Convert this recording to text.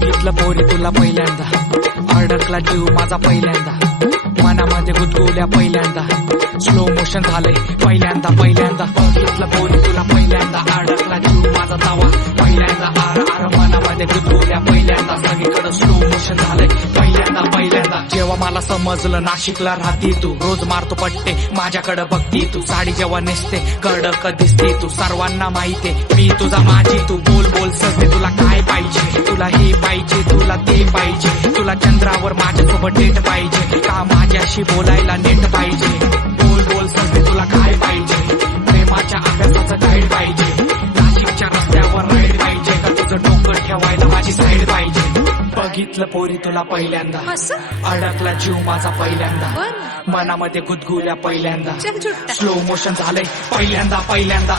बघितलं पोरी तुला पहिल्यांदा. अडकला जीव माझा पहिल्यांदा. मनामध्ये गुदगुल्या पहिल्यांदा. स्लो मोशन झालंय पहिल्यांदा पहिल्यांदा. बघितलं पोरी तुला पहिल्यांदा. अडकला जीव माझा तावा. पहिल्यांदा आर आर मनामध्ये गुदगुल्या पहिल्यांदा. सगळीकडे स्लो मोशन झालंय पहिल्यांदा पहिल्यांदा. जेव्हा मला समजलं नाशिकला राहती तू रोज मारतो पट्टे. माझ्याकडे बघती तू साडी जेव्हा नेसते कडक दिसते तू. सर्वांना माहिती मी तुझा माझी तू. बोल. तुला हे पाहिजे तुला ते पाहिजे. तुला चंद्रावर माझ्यासोबत डेट पाहिजे. का माझ्याशी बोलायला नेट पाहिजे? बोल बोल सगळे तुला काय पाहिजे? प्रेमाच्या अभ्यासाचं गाईड पाहिजे. नाशिकच्या रस्त्यावर राईड पाहिजे. का तुझं डोकं ठेवायला माझी साईड पाहिजे? बघितलं पोरी तुला पहिल्यांदा. अडकला जीव माझा पहिल्यांदा. मनामध्ये गुदगुल्या पहिल्यांदा. स्लो मोशन झालंय. पहिल्यांदा पहिल्यांदा.